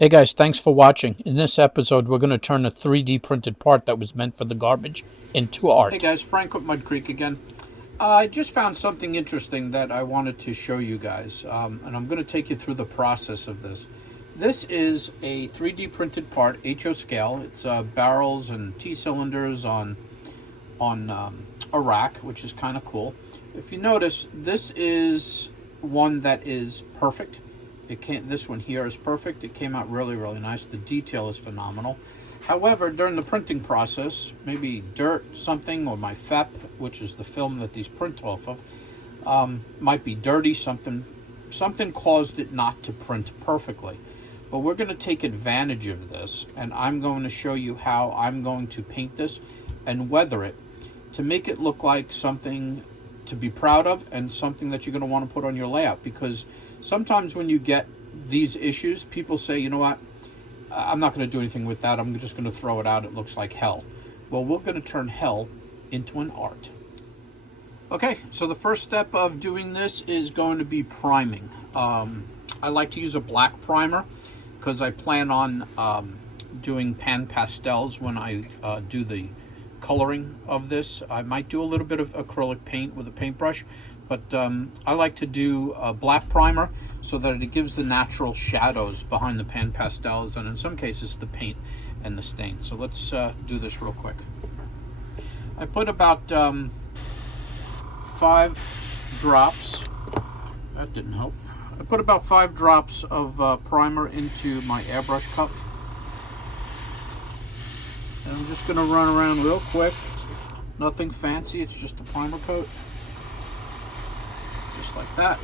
Hey guys, thanks for watching. In this episode, we're going to turn a 3D printed part that was meant for the garbage into art. Hey guys, Frank with Mud Creek again. I just found something interesting that I wanted to show you guys, and I'm going to take you through the process of this. This is a 3D printed part, HO scale. It's barrels and T-cylinders on a rack, which is kind of cool. If you notice, this is one that is perfect. This one here is perfect. It came out really, really nice. The detail is phenomenal. However, during the printing process, maybe dirt, something, or my FEP, which is the film that these print off of, might be dirty. Something caused it not to print perfectly. But we're going to take advantage of this, and I'm going to show you how I'm going to paint this and weather it to make it look like something to be proud of and something that you're going to want to put on your layout. Because sometimes when you get these issues, people say, you know what, I'm not going to do anything with that. I'm just going to throw it out. It looks like hell. Well, we're going to turn hell into an art. Okay, so the first step of doing this is going to be priming. I like to use a black primer because I plan on doing pan pastels when I do the coloring of this. I might do a little bit of acrylic paint with a paintbrush, but I like to do a black primer so that it gives the natural shadows behind the pan pastels, and in some cases the paint and the stain. So let's do this real quick. I put about 5 drops. That didn't help. I put about 5 drops of primer into my airbrush cup. And I'm just going to run around real quick. Nothing fancy, it's just a primer coat. Just like that.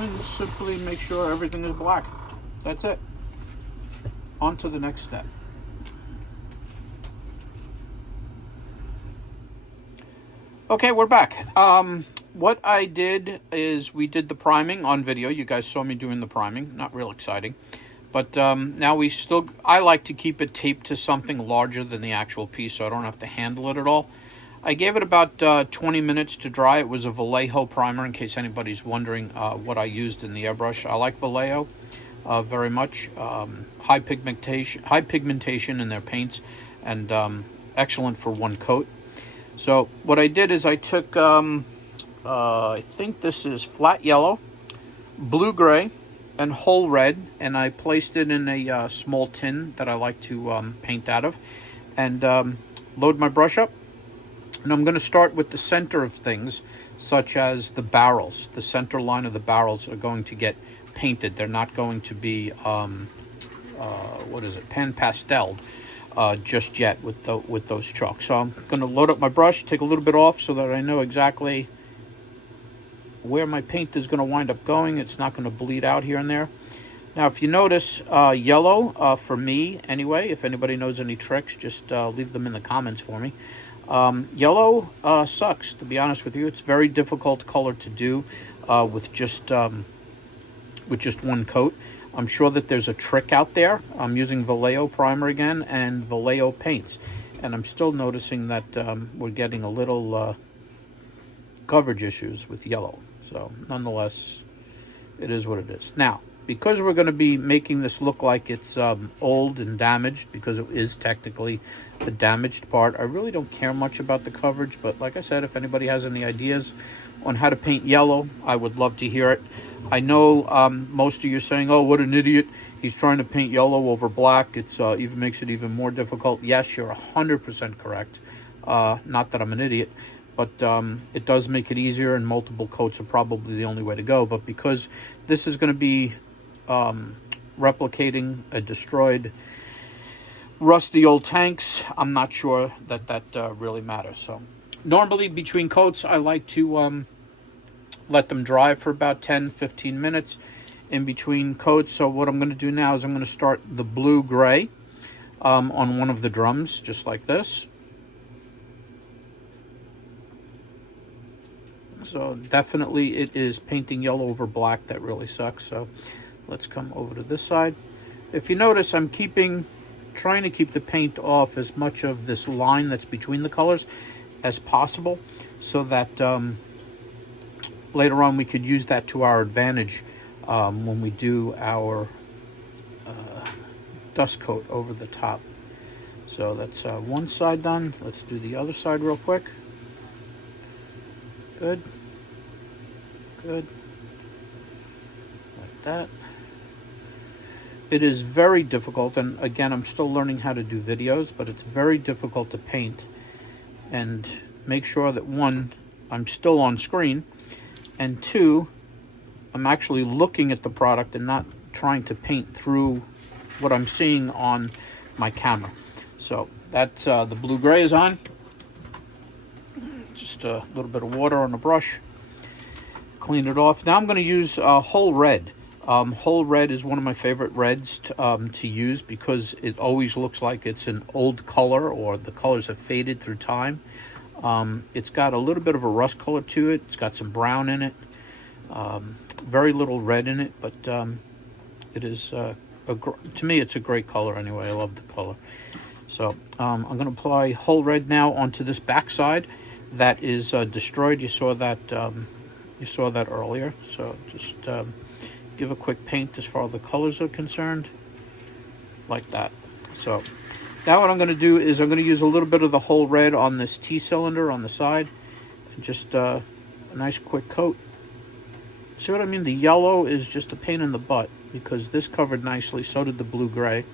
And simply make sure everything is black. That's it. On to the next step. Okay, we're back. What I did is we did the priming on video. You guys saw me doing the priming. Not real exciting. But now I like to keep it taped to something larger than the actual piece so I don't have to handle it at all. I gave it about 20 minutes to dry. It was a Vallejo primer, in case anybody's wondering what I used in the airbrush. I like Vallejo very much. High pigmentation in their paints, and excellent for one coat. So what I did is I took, I think this is flat yellow, blue gray, and whole red, and I placed it in a small tin that I like to paint out of, and load my brush up. And I'm going to start with the center of things, such as the barrels. The center line of the barrels are going to get painted. They're not going to be, pan pasteled just yet with those chalks. So I'm going to load up my brush, take a little bit off so that I know exactly where my paint is going to wind up going. It's not going to bleed out here and there. Now, if you notice, yellow, for me anyway, if anybody knows any tricks, just leave them in the comments for me. Yellow sucks, to be honest with you. It's very difficult color to do with just one coat. I'm sure that there's a trick out there. I'm using Vallejo primer again and Vallejo paints, and I'm still noticing that we're getting a little coverage issues with yellow. So nonetheless, it is what it is. Now, because we're going to be making this look like it's old and damaged, because it is technically a damaged part, I really don't care much about the coverage. But like I said, if anybody has any ideas on how to paint yellow, I would love to hear it. I know most of you are saying, oh, what an idiot. He's trying to paint yellow over black. It's even makes it even more difficult. Yes, you're 100% correct. Not that I'm an idiot, but it does make it easier, and multiple coats are probably the only way to go. But because this is going to be replicating a destroyed, rusty old tanks, I'm not sure that really matters. So normally between coats, I like to let them dry for about 10-15 minutes in between coats. So what I'm going to do now is I'm going to start the blue-gray on one of the drums, just like this. So definitely it is painting yellow over black that really sucks. So let's come over to this side. If you notice, I'm trying to keep the paint off as much of this line that's between the colors as possible, so that later on we could use that to our advantage when we do our dust coat over the top. So that's one side done. Let's do the other side real quick. Good. Good. Like that. It is very difficult, and again, I'm still learning how to do videos, but it's very difficult to paint and make sure that, one, I'm still on screen, and two, I'm actually looking at the product and not trying to paint through what I'm seeing on my camera. So that's the blue-gray is on. Just a little bit of water on the brush. Clean it off. Now I'm going to use whole red. Whole red is one of my favorite reds to use because it always looks like it's an old color or the colors have faded through time. It's got a little bit of a rust color to it. It's got some brown in it. Very little red in it, but it is, to me, it's a great color anyway. I love the color. So I'm going to apply whole red now onto this back side that is destroyed. You saw that earlier. So just give a quick paint as far as the colors are concerned, like that. So now what I'm going to do is I'm going to use a little bit of the whole red on this T-cylinder on the side, and just a nice quick coat. See what I mean? The yellow is just a pain in the butt because this covered nicely, so did the blue-gray.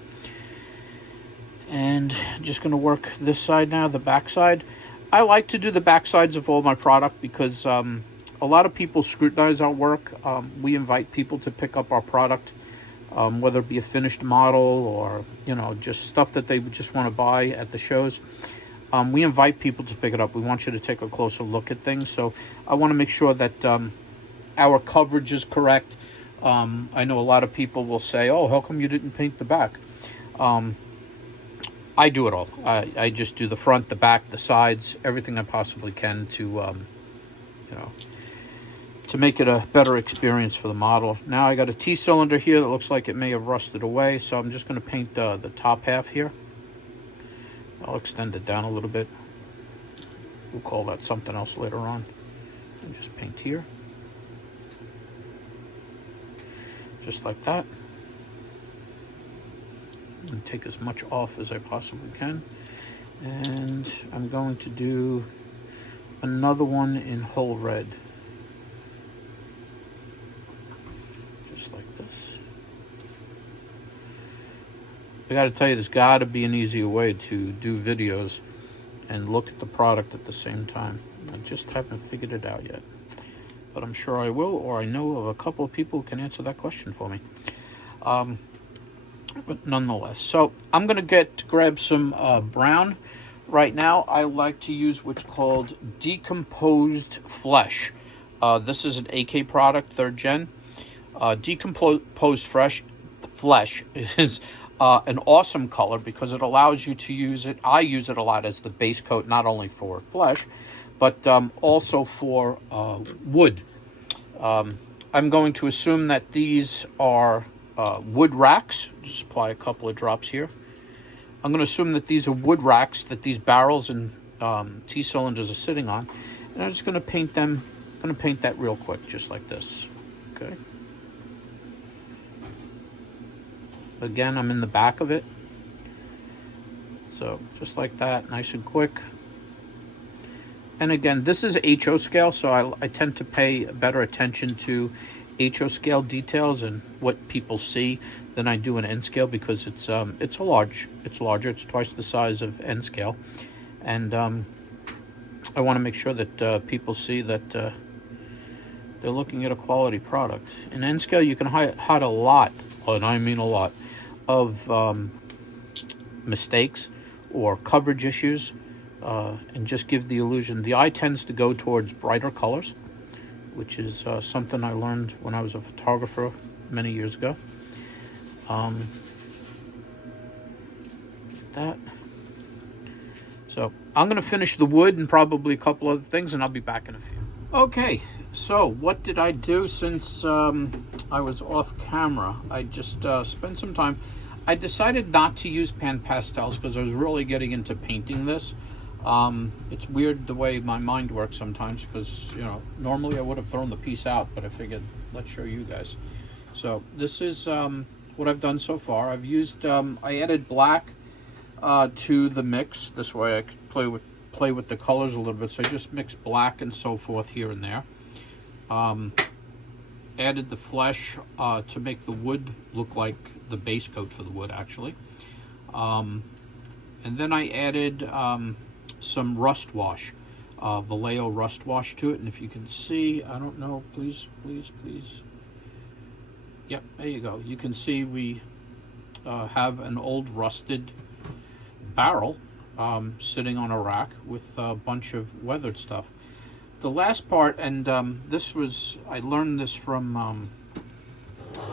And just going to work this side now, the back side. I like to do the back sides of all my product because a lot of people scrutinize our work. We invite people to pick up our product, whether it be a finished model or, you know, just stuff that they just want to buy at the shows. We invite people to pick it up. We want you to take a closer look at things. So I want to make sure that our coverage is correct. I know a lot of people will say, oh, how come you didn't paint the back? I do it all. I just do the front, the back, the sides, everything I possibly can to, you know, to make it a better experience for the model. Now I got a T-cylinder here that looks like it may have rusted away, so I'm just going to paint the top half here. I'll extend it down a little bit. We'll call that something else later on. And just paint here. Just like that. And take as much off as I possibly can. And I'm going to do another one in whole red. Like this. I got to tell you, there's got to be an easier way to do videos and look at the product at the same time. I just haven't figured it out yet, but I'm sure I will, or I know of a couple of people who can answer that question for me. But nonetheless, so I'm going to grab some brown. Right now, I like to use what's called decomposed flesh. This is an AK product, 3rd gen. Decomposed flesh is an awesome color because it allows you to use it. I use it a lot as the base coat, not only for flesh, but also for wood. I'm going to assume that these are wood racks. Just apply a couple of drops here. I'm going to assume that these are wood racks that these barrels and T-cylinders are sitting on. And I'm just going to paint them. I'm going to paint that real quick, just like this. Okay. Again, I'm in the back of it. So just like that, nice and quick. And again, this is HO scale, so I tend to pay better attention to HO scale details and what people see than I do an N scale because it's larger. It's twice the size of N scale, and I want to make sure that people see that they're looking at a quality product. In N scale, you can hide a lot, and I mean a lot, of mistakes or coverage issues, and just give the illusion. The eye tends to go towards brighter colors, which is something I learned when I was a photographer many years ago. That. So I'm going to finish the wood and probably a couple other things, and I'll be back in a few. Okay, so what did I do since I was off camera? I just spent some time. I decided not to use pan pastels because I was really getting into painting this. It's weird the way my mind works sometimes, because, you know, normally I would have thrown the piece out, but I figured let's show you guys. So this is what I've done so far. I've used, I added black to the mix. This way I could play with the colors a little bit. So I just mixed black and so forth here and there. Added the flesh to make the wood look like the base coat for the wood, actually. And then I added some rust wash, Vallejo rust wash to it. And if you can see, I don't know, please. Yep, there you go. You can see we have an old rusted barrel sitting on a rack with a bunch of weathered stuff. The last part, and I learned this from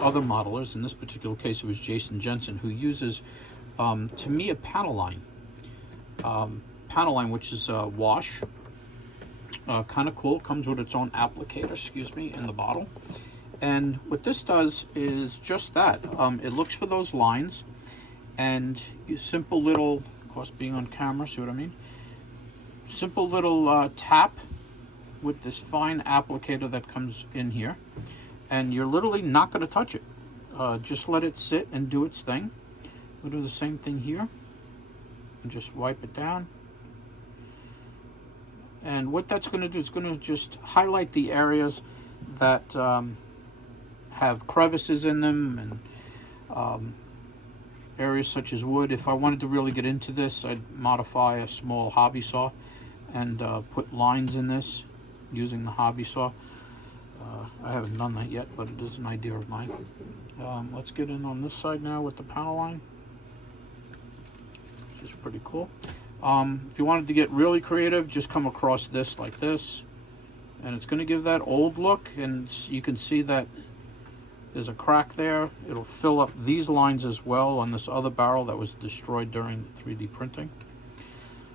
other modelers. In this particular case, it was Jason Jensen, who uses Tamiya panel line. Panel line, which is a wash. Kind of cool. Comes with its own applicator, in the bottle. And what this does is just that. It looks for those lines, and simple little, of course, being on camera, see what I mean? Simple little tap with this fine applicator that comes in here, and you're literally not going to touch it. Just let it sit and do its thing. We'll do the same thing here, and just wipe it down. And what that's going to do is going to just highlight the areas that have crevices in them, and areas such as wood. If I wanted to really get into this, I'd modify a small hobby saw and put lines in this using the hobby saw. I haven't done that yet, but it is an idea of mine. Let's get in on this side now with the panel line, which is pretty cool. If you wanted to get really creative, just come across this like this, and it's going to give that old look, and you can see that there's a crack there. It'll fill up these lines as well on this other barrel that was destroyed during the 3D printing.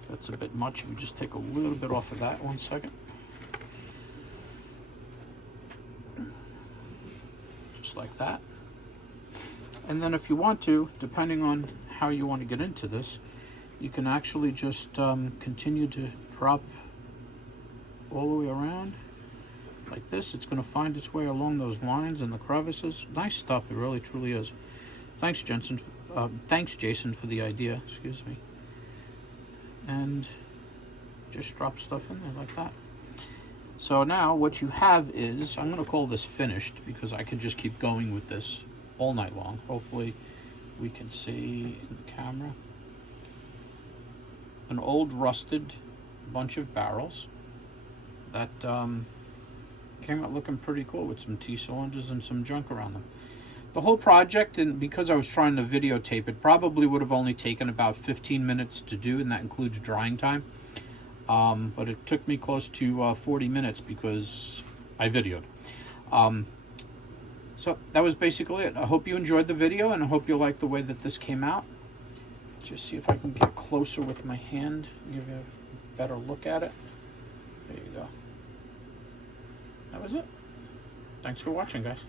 That's a bit much. We just take a little bit off of that. 1 second. Just like that. And then if you want to, depending on how you want to get into this, you can actually just continue to drop all the way around like this. It's going to find its way along those lines and the crevices. Nice stuff. It really truly is. Thanks, Jason, for the idea. And just drop stuff in there like that. So now what you have is, I'm going to call this finished, because I can just keep going with this all night long. Hopefully we can see in the camera. An old rusted bunch of barrels that came out looking pretty cool with some T-cylinders and some junk around them. The whole project, and because I was trying to videotape it, probably would have only taken about 15 minutes to do, and that includes drying time. But it took me close to 40 minutes because I videoed. So that was basically it. I hope you enjoyed the video, and I hope you like the way that this came out. Just see if I can get closer with my hand, give you a better look at it. There you go. That was it. Thanks for watching, guys.